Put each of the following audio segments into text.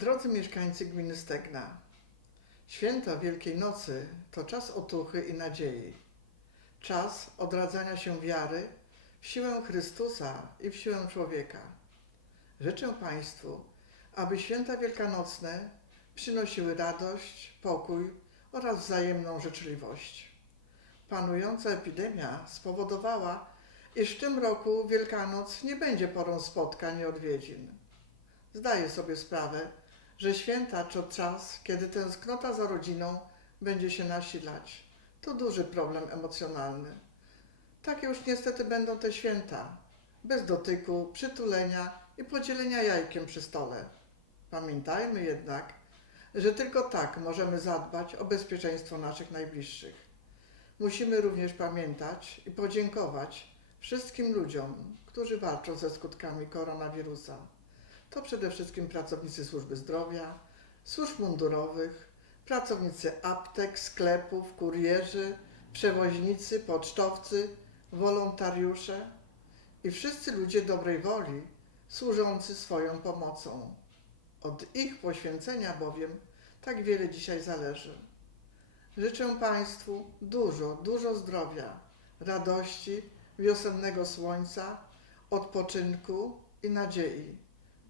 Drodzy mieszkańcy gminy Stegna, święto Wielkiej Nocy to czas otuchy i nadziei. Czas odradzania się wiary w siłę Chrystusa i w siłę człowieka. Życzę Państwu, aby święta wielkanocne przynosiły radość, pokój oraz wzajemną życzliwość. Panująca epidemia spowodowała, iż w tym roku Wielkanoc nie będzie porą spotkań i odwiedzin. Zdaję sobie sprawę, że święta to czas, kiedy tęsknota za rodziną będzie się nasilać. To duży problem emocjonalny. Takie już niestety będą te święta. Bez dotyku, przytulenia i podzielenia jajkiem przy stole. Pamiętajmy jednak, że tylko tak możemy zadbać o bezpieczeństwo naszych najbliższych. Musimy również pamiętać i podziękować wszystkim ludziom, którzy walczą ze skutkami koronawirusa. To przede wszystkim pracownicy służby zdrowia, służb mundurowych, pracownicy aptek, sklepów, kurierzy, przewoźnicy, pocztowcy, wolontariusze i wszyscy ludzie dobrej woli służący swoją pomocą. Od ich poświęcenia bowiem tak wiele dzisiaj zależy. Życzę Państwu dużo, dużo zdrowia, radości, wiosennego słońca, odpoczynku i nadziei,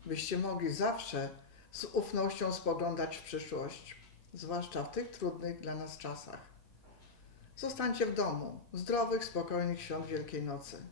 byście mogli zawsze z ufnością spoglądać w przyszłość, zwłaszcza w tych trudnych dla nas czasach. Zostańcie w domu, zdrowych, spokojnych świąt Wielkiej Nocy.